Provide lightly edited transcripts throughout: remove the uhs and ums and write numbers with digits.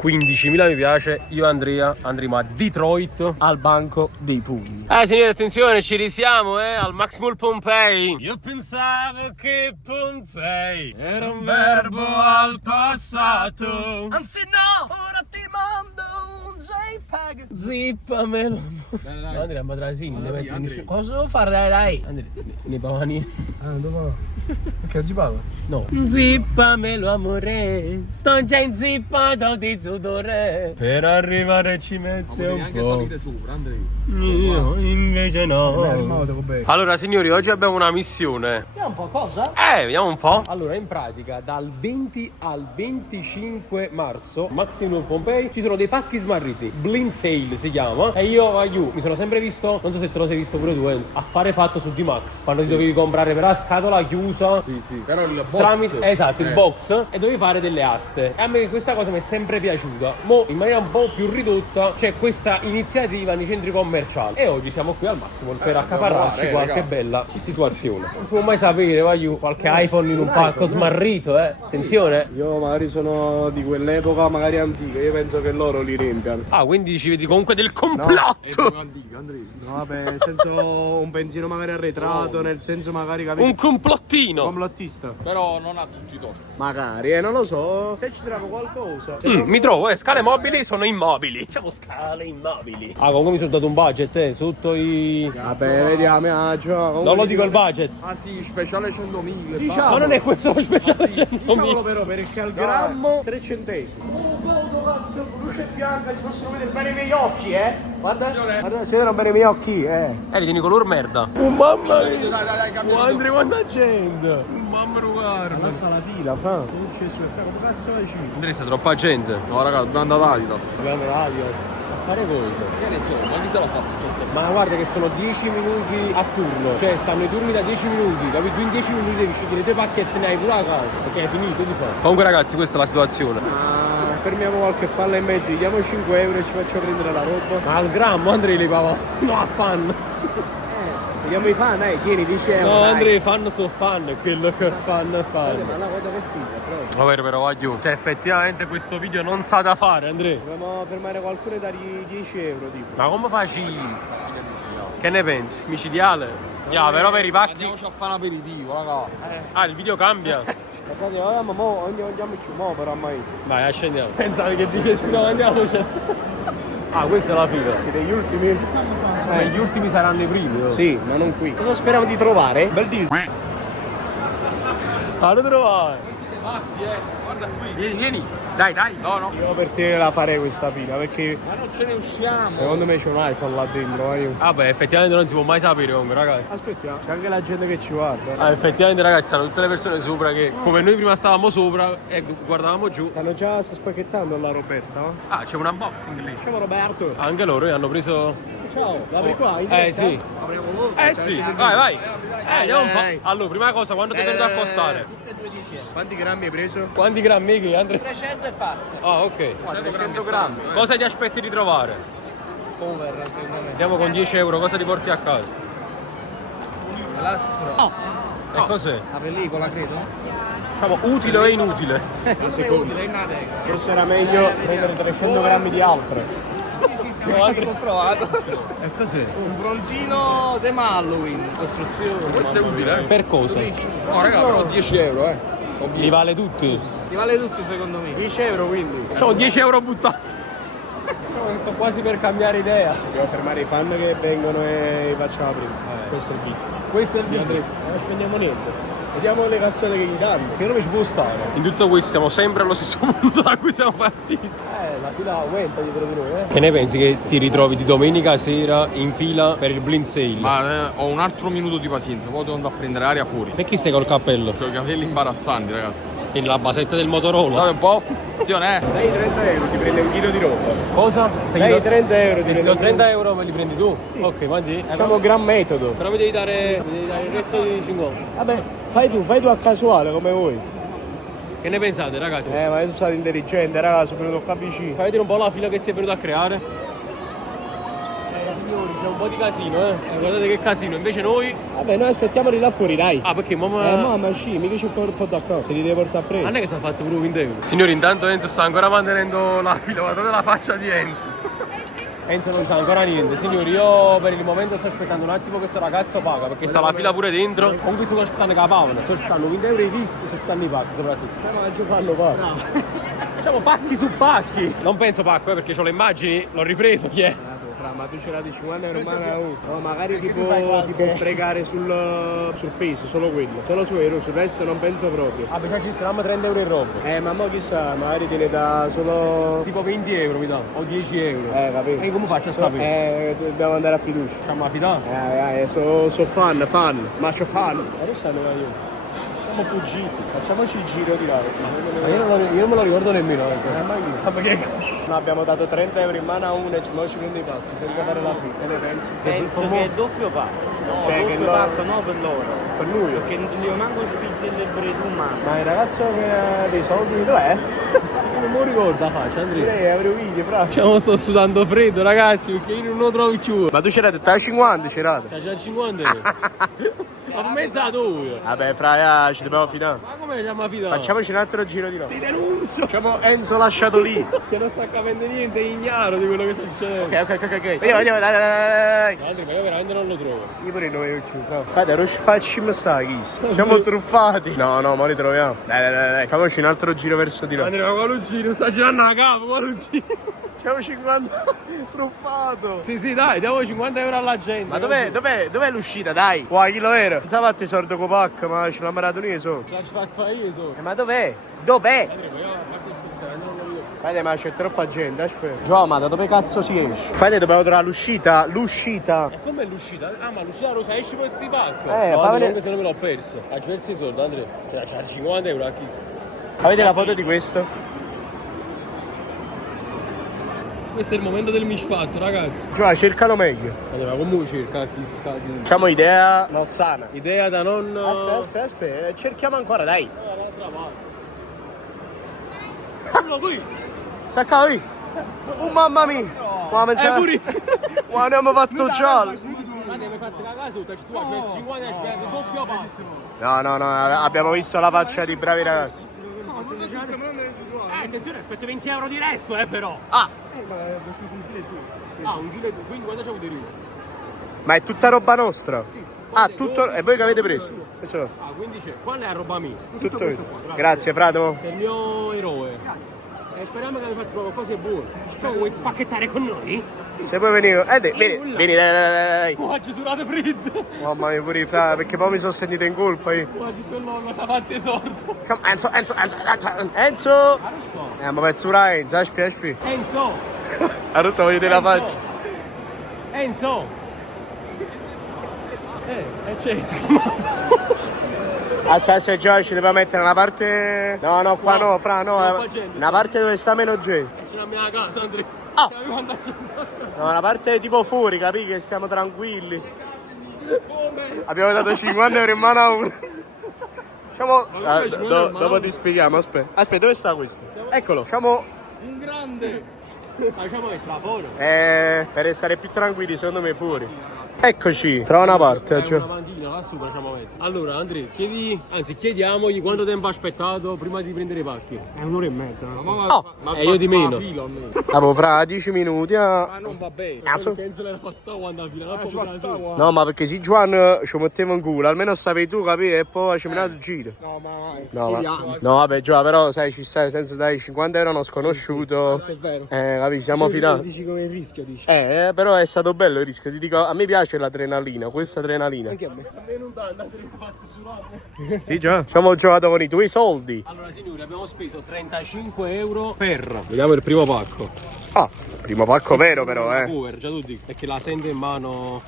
15.000 mi piace. Io e Andrea andremo a Detroit al banco dei pugni. Signore, attenzione, ci risiamo, al Max Mall Pompei. Io pensavo che Pompei era un verbo al passato. Anzi no, ora ti mando un JPEG. Zippamelo. Dai. Andrea, ma tra sì, Cosa devo fare? Dai. Andrea, nei pavani. Dove? Che oggi pago? No. Zippamelo amore, sto già inzippato di sudore. Per arrivare ci mette un anche po'. salire sopra, Andrea. Io invece no. Vabbè. Allora signori, oggi abbiamo una missione. Vediamo un po' cosa? Vediamo un po'. Allora, in pratica, dal 20 al 25 marzo, Maximum Pompei, ci sono dei pacchi smarriti. Blind Sale si chiama. E io, aiuto, mi sono sempre visto, non so se te lo sei visto pure tu, Enzo, affare fatto su D-Max. Quando ti dovevi comprare per la scatola chiusa. Sì, però il box. Esatto, il box. E dovevi fare delle aste. E a me questa cosa mi è sempre piaciuta. Mo, in maniera un po' più ridotta, c'è questa iniziativa nei centri commerciali. E oggi siamo qui al Maximum per accaparrarci qualche bella situazione. Non si può mai sapere, voglio qualche iPhone in un palco smarrito, attenzione. Io magari sono di quell'epoca magari antica, io penso che loro li riempiano. Quindi ci vedi comunque del complotto. No, vabbè, nel senso un pensiero magari arretrato, nel senso magari capito? Un complottino. Complottista. Però non ha tutti i torti. Magari, non lo so. Se ci trovo qualcosa. Mi trovo, scale mobili sono immobili. Diciamo scale immobili. Comunque mi sono dato un budget, sotto i... Vabbè, vediamo, Non lo dico il budget. Ah sì, speciale 100.000. Diciamo. Ma non è questo lo speciale 100.000. Diciamolo però perché al grammo 3 centesimi. Cazzo, luce bianca, si possono vedere bene i miei occhi, Guarda, si vedono bene i miei occhi, Li tieni color merda. Mamma mia. Dai, cambia. Andrea, quanta gente. Mamma guarda. Basta la fila, fra. Non c'è su, come cazzo vai vicino? Andrea, sta troppa gente. No, raga, dobbiamo andare ad Adidas. Abbiamo radio. A fare cosa? Che ne so, ma chi se l'ha fatto questo? Ma guarda che sono 10 minuti a turno. Cioè stanno i turni da 10 minuti. Capito? Tu in 10 minuti devi scegliere i tuoi pacchetti e ne hai pure a casa. Perché è finito di fare. Comunque ragazzi, questa è la situazione. Fermiamo qualche palla in mezzo, gli diamo 5 euro e ci faccio prendere la roba. Ma al grammo Andrea li pava. No, a fan. Vediamo i fan, tieni 10 euro. No, dai. Andrea, i fan sono fan. Quello che fan è fan. Ma la guarda che figa, proprio. Vabbè, però voglio. Cioè, effettivamente questo video non sa da fare, Andrea. Dobbiamo fermare qualcuno e dargli 10 euro, tipo. Ma come facci? Che ne pensi? Micidiale? Però per i pacchi. Andiamoci a fare un aperitivo, raga. Il video cambia. Ma mo andiamo più, mo però mai. Vai, scendiamo. Pensavi che dicessi no, andiamoci. Questa è la fila. Siete gli ultimi? Gli ultimi saranno i primi. Sì, ma non qui. Cosa speriamo di trovare? Bel deal. Lo trovai. Siete matti, guarda qui. Vieni. Dai. No. Io per te la farei questa fila perché Ma non ce ne usciamo. secondo me c'è un iPhone là dentro, io. Effettivamente non si può mai sapere comunque, ragazzi. Aspettiamo, c'è anche la gente che ci guarda. Effettivamente ragazzi, stanno tutte le persone sopra che come noi prima stavamo sopra e guardavamo giù. Stanno già spacchettando la Roberta? C'è un unboxing lì. Ciao Roberto. Anche loro hanno preso. Ciao, l'apri qua? In Sì. Apriamo voi. Sì, vai. Andiamo un po'. Allora, prima cosa, quando ti venuto a costare? Quanti grammi hai preso? Quanti grammi che Andrea? 300 e passa. Ok. 300 grammi. Cosa ti aspetti di trovare? Over, secondo me. Andiamo con 10 euro, cosa ti porti a casa? L'astro. E cos'è? La pellicola, credo. Diciamo utile o inutile? Forse era meglio prendere 300 grammi di altre. L'ho trovato. E cos'è? Un frontino tema Halloween, costruzione. Questo è utile, Per cosa? No, raga, però 10 euro, Li vale tutti? Li vale tutti secondo me. 10 euro quindi. Facciamo 10 euro buttati. Sto quasi per cambiare idea. Devo fermare i fan che vengono e facciamo prima. Questo è il beat. Questo è il video. Non spendiamo niente. Vediamo le cazzate che gli danno. Secondo me ci può stare. In tutto questo siamo sempre allo stesso punto da cui siamo partiti. La fila aumenta dietro di noi, Che ne pensi che ti ritrovi di domenica sera in fila per il blind sale? Ma ho un altro minuto di pazienza, poi devo andare a prendere aria fuori. Perché stai col cappello? Ho i capelli imbarazzanti, ragazzi. Tieni la basetta del Motorola. Date un po'. Attenzione, Dai 30 euro, ti prende un chilo di roba. Cosa? Se Dai gli do 30 euro, se ti do 30 euro me li prendi tu? Sì. Ok, quanti? Facciamo gran metodo. Però mi devi dare il resto di 50. Vabbè, fai tu a casuale come vuoi. Che ne pensate, ragazzi? Ma io sono stato intelligente, ragazzi, sono venuto qua vicino. Fai vedere un po' la fila che si è venuto a creare. signori, c'è un po' di casino, guardate che casino, invece noi... Vabbè, noi aspettiamoli là fuori, dai. Ah, perché mamma... Mamma, sì, mica c'è un po' d'accordo, se li devi portare a preso. Non è che si è fatto pure 20 euro. Signori, intanto Enzo sta ancora mantenendo la fila, guardate la faccia di Enzo. Enzo non sa ancora niente, signori, io per il momento sto aspettando un attimo che questo ragazzo paga, perché sta la fila pure dentro. Comunque sto aspettando che la pagano, sto aspettando 20 euro di visto e sto aspettando i pacchi soprattutto. Ma ci fanno pacchi. No. Facciamo pacchi su pacchi. Non penso pacco, perché ho le immagini, l'ho ripreso, chi è? Ma tu ce l'hai di 50 euro, ma no, magari ti può fregare sul peso, solo quello. Solo su euro, sul resto non penso proprio. Ah, perché ci tiriamo 30 euro in roba. Ma mo chissà, magari te ne dà solo... Tipo 20 euro mi dà, o 10 euro. Capito. E come faccio a sapere? Dobbiamo andare a fiducia. Facciamo la fidata? So fan. Ma c'ho fan. Adesso io. Siamo fuggiti, facciamoci il giro di là. Ma io non me lo ricordo nemmeno. Ma io. Ma perché cazzo? No, abbiamo dato 30 euro in mano a uno e ci prende i pacchi senza fare la fine. Che ne pensi? Penso che è doppio pacco. No, Cioè, che doppio pacco no per loro. Per lui? Perché non gli manco sfizzi del brevetto umano. Ma il ragazzo che ha dei soldi dov'è? Non mi ricordo la faccia, Andrea. Direi avrei video, fra. Diciamo sto sudando freddo, ragazzi, perché io non lo trovo più. Ma tu c'era detto 50, c'era. C'ha già 50 euro. Ma mezzato io. Vabbè, fra, ci dobbiamo fidare. Ma come siamo affidati? Facciamoci un altro giro di là. Ti denuncio! Facciamo Enzo lasciato lì. Che non sta capendo niente, è ignaro di quello che sta succedendo. Ok. Vediamo, dai. Andrea, ma io veramente non lo trovo. Io pure noi ho chiuso. Fate, ero spacci sta chi? Siamo truffati. No, ma li troviamo. Dai. Facciamoci un altro giro verso di là. Andrea, ma quale uccino? Sta girando la capo, quale uccino? Siamo 50 truffato. Sì, dai, diamo 50 euro alla gente. Ma dov'è l'uscita, dai? Qua, chi lo era? Non sa fatti sordo con pacca, ma ce l'ha marato io so. Ce l'ha fatto fare io so. Ma dov'è? Andrea, ma io a parte scherzare, non lo vedo. Fate, ma c'è troppa gente, aspetta. Già, ma da dove cazzo si esce? Fate, dobbiamo trovare l'uscita. E com'è l'uscita? Ah, ma l'uscita rosa esci per questi pacchi? No, fa vedere. comunque se non me l'ho perso. Ha perso i soldi, Andrea. Cioè, c'ha 50 euro a chi? Avete la foto di questo? Questo è il momento del misfatto, ragazzi. Già, cercalo meglio. Allora, comunque cerca chi Facciamo idea malsana. idea da non... Aspetta. Cerchiamo ancora, dai. L'altra parte. Uno qui. Stacca qui. Oh mamma mia. Ma pensavo... pure. Ma ne abbiamo fatto giallo. Ma devi farti la casa, tu hai 50 euro, doppio passo. No, abbiamo visto la faccia di bravi ragazzi. Attenzione, aspetta 20 euro di resto, però. Ah, Un chilo, quindi quando c'è un di resto? ma è tutta roba nostra? Tutto... E voi che avete preso? Questo. Ah, quindi c'è. Qual è la roba mia? Tutto questo. Grazie, Frato. Sei il mio eroe. E speriamo che abbiate fatto qualcosa di buono. Spero vuoi spacchettare con noi? Se puoi venire... Vieni, dai. Oggi surate fredde. Mamma mia, pure Fra, perché poi mi sono sentito in colpa io. Oggi tuo nonno sa fatte sordo. Enzo! Ma penso pure Enzo, aspetta. Enzo! Adesso voglio vedere la faccia. Enzo! Certo. Aspetta, se già ci dobbiamo mettere una parte... No, qua no, Fra, no. Troppa gente, Una parte dove sta meno gente. Ce l'abbiamo a casa, Andrea. Ah. No. No, una parte tipo fuori, capi? Che stiamo tranquilli. Come? Abbiamo dato 50 euro in mano a uno. Facciamo... dopo ti spieghiamo, aspetta, dove sta questo? Eccolo. Facciamo... Un grande. Facciamo mettere la fuori. Per restare più tranquilli, secondo me fuori. Eccoci, trova una parte. Una mantina là su facciamo mettere. Allora, Andrea, chiediamogli quanto tempo ha aspettato prima di prendere i pacchi. È un'ora e mezza. Io di meno. Avevo fra 10 minuti Ma non va bene. Penso l'era fatta quando la fila. No, ma perché se Giovanni ci metteva in culo, almeno stavi tu, capì? E poi ci menato il giro. No, vabbè, Giovanni, però sai, ci sta nel senso, dai, 50 euro uno sconosciuto. Sì, è vero. Capì, siamo fidati. Dici come il rischio, dici. Però è stato bello il rischio. Ti dico, a me piace l'adrenalina, questa adrenalina. Anche a me. A me non dà, andate fatti surate. Sì, già. Ci abbiamo giocato con i tuoi soldi. Allora, signori, abbiamo speso 35 euro per... Vediamo il primo pacco. Primo pacco vero però, Una cover, già tu dico. Perché la sente in mano.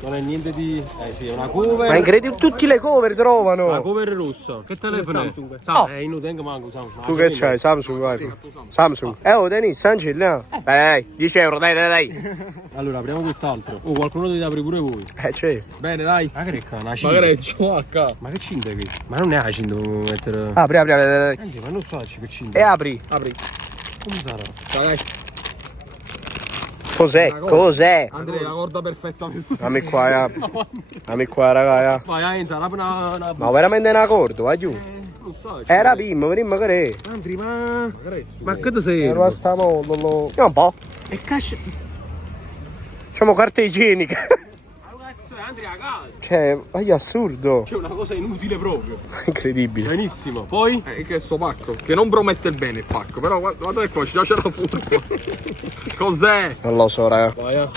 Non è niente di... sì, è una cover. Ma incredibile, tutti le cover trovano. La cover rossa. Che telefono è? Samsung. È inutile, manco Samsung. Tu che c'hai? Samsung, guarda. Samsung. Oh, Denis, Sancilla. Dai, 10 euro, dai. Allora, apriamo quest'altro. Qualcuno deve aprire pure voi. C'è. Bene, dai. Ma che recca, una cinta. Ma che cinta è questa? Ma non è la cinta per mettere... Apri, dai. Ma non so che cinta. E apri. Come sarà? Dai. Cos'è? Cos'è? Andrea, la corda perfetta per Dammi qua, ya. Dammi qua, raga. Vai, Enza, una... Ma veramente è una corda, va giù. Non so. Era Pim, venimmo che è. Andri, ma che ti sei? Era sta modo. Un po'. E cascia... Facciamo carta igienica. Cazzo, Andri, a casa. Cioè, ma è assurdo. C'è una cosa inutile proprio. Incredibile. Benissimo. Poi? che è sto pacco? Che non promette bene il pacco, però guarda ecco, ci lascia la furba. Cos'è? Non lo so, raga. Vai,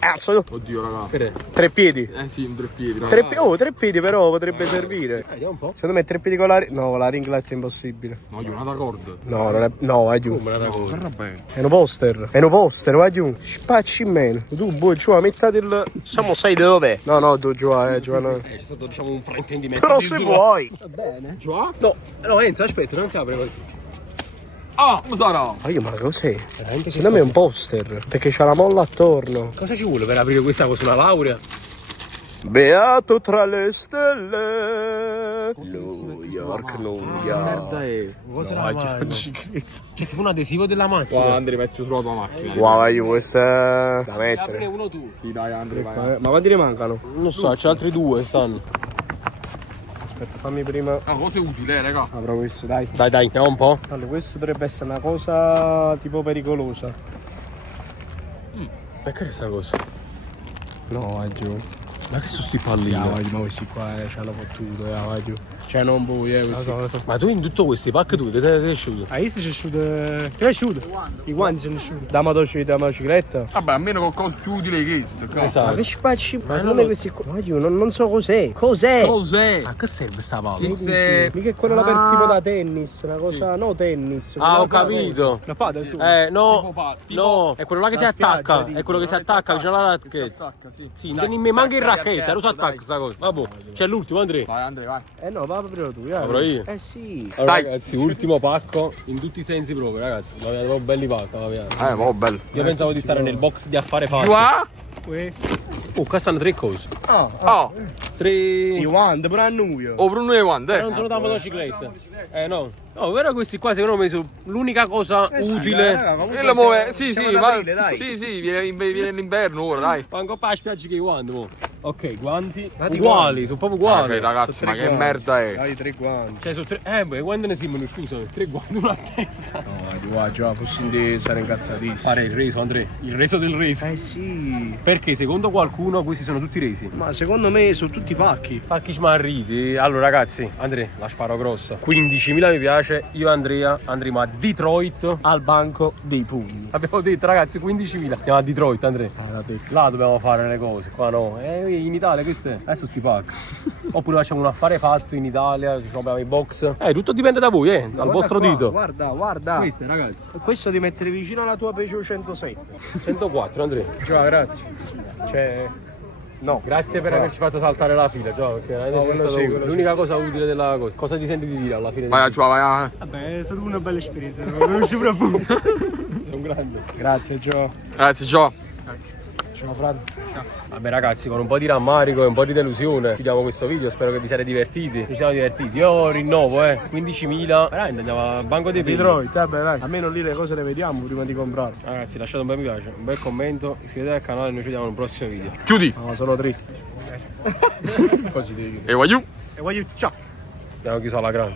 Cazzo, Oddio, raga. Che è? 3 piedi. Sì, un 3 piedi. raga. 3 piedi però potrebbe servire. Vediamo un po'. Secondo me 3 piedi con la no, la ringlet è impossibile. No, io una da corda. No, non è. No, vai giù. Come la racconto? Guarda bene. È un poster. È un poster, vai giù. Spacci in meno. Tu, boh, giù, mettati il. Siamo sai dove? No, tu giù, giù. No. C'è stato diciamo un fraintendimento. Però di se Zua. vuoi. Già? No, Enzo, aspetta, non si apre così. Ah, come sarà? Ma io, ma cos'è? Veramente che Secondo me è un poster. Perché c'ha la molla attorno. cosa ci vuole per aprire questa cosa? Una laurea? Beato tra le stelle. New York, New York. Merda è. Cosa No, la oggi mano? non ci credo. C'è tipo un adesivo della macchina. Guarda, Andrea, metti sulla tua macchina. Wow, vai giù, questo è da Aprile mettere. uno tu. Sì, dai, Andrea, vai. Ma quanti ne mancano? Non so, c'è altri due stanno. Aspetta, fammi prima. Ah, cosa è utile, raga. Apro questo, dai. Dai, andiamo un po'. Allora, questo dovrebbe essere una cosa tipo pericolosa. Perché questa cosa? No, vai giù. Ma che sono sti pallini? Ma questi qua ci hanno fottuto, vai giù. Cioè non voi, questi. Ma tu in tutto questi pacchi tu che ti è asciutto? Ah, questo c'è asciutto. Che è asciutto? I guanti sono asciutti. Da motocicletta. Vabbè, almeno qualcosa più utile che questo. Ma Esatto. che spacci? Ma secondo me questi qua. Ma io non so cos'è. Cos'è? Cos'è? A che serve sta palla? Questo è... Mica è quello là per tipo da tennis, una cosa. No, tennis. Ah, ho capito. La palla su. No. Tipo- No, è quello là che ti la spiaggia, attacca. dico. È quello che si attacca vicino alla racchetta. Attacca, sì. Sì, non mi manca il racchetta, lo so attacca sta cosa. Vabbè, c'è l'ultimo, Andrea. Vai, Andrea, vai. No, va proprio tu, Apro io. Sì. Allora, Dai. ragazzi, ultimo pacco in tutti i sensi proprio, ragazzi. Ma proprio belli pacchi, ma piano. Ma bello. Io pensavo di stare nel box di affare fatto. Qua? Oh, qua stanno tre cose. Oh, Tre. I guanti, pure a nuio. oh, Bruno e Wanda, Non sono da motocicletta. No. No, però questi qua secondo me sono l'unica cosa utile. E lo muove, sì, siamo sì, ad ma... aprile, dai. Sì, viene l'inverno ora, dai. Manco pa' spiaggia che i guanti, mo. Ok, guanti Guanti uguali, sono proprio uguali. Ok, ragazzi, ma che merda è? Dai, 3 guanti. Cioè, sono tre. Beh, quando ne siamo, scusami, tre guanti, una a testa. No, già, fossi di stare incazzatissimo. Fare il reso, Andrea. Il reso del reso. Sì. Perché secondo qualcuno questi sono tutti resi. Ma secondo me sono tutti pacchi. Falchi smarriti. Allora ragazzi, Andrea, la sparo grossa. 15.000 mi piace, io e Andrea andremo a Detroit. Al banco dei pugni. Abbiamo detto ragazzi 15.000. Andiamo a Detroit, Andrea. L'ha detto. Là dobbiamo fare le cose, qua no. In Italia queste adesso si paga. Oppure facciamo un affare fatto in Italia, ci abbiamo i box. Tutto dipende da voi, dal Guarda vostro qua, dito. Guarda. Queste ragazzi. Questo di mettere vicino alla tua Peugeot 107. 104 Andrea. Già, grazie. Cioè. No. Grazie per averci fatto saltare la fila, già, perché quello è stato sì, utile. quello L'unica cosa utile della cosa. Cosa ti senti di dire alla fine? Vai, Gio, vai. Vabbè, è stata una bella esperienza. Non ci preoccupare. Sei un grande. Grazie, Gio. Grazie, Gio. Ciao, frate. Vabbè ragazzi, con un po' di rammarico e un po' di delusione chiudiamo questo video, spero che vi siate divertiti. Ci siamo divertiti, io rinnovo 15.000. Veramente andiamo al banco dei peli. Detroit, vabbè, dai. Almeno lì le cose le vediamo prima di comprare. Ragazzi lasciate un bel mi piace, un bel commento, iscrivetevi al canale e noi ci vediamo in un prossimo video. Chiudi. No, sono triste. Così devi dire. E voglio. E voglio ciao. Abbiamo chiuso alla grande.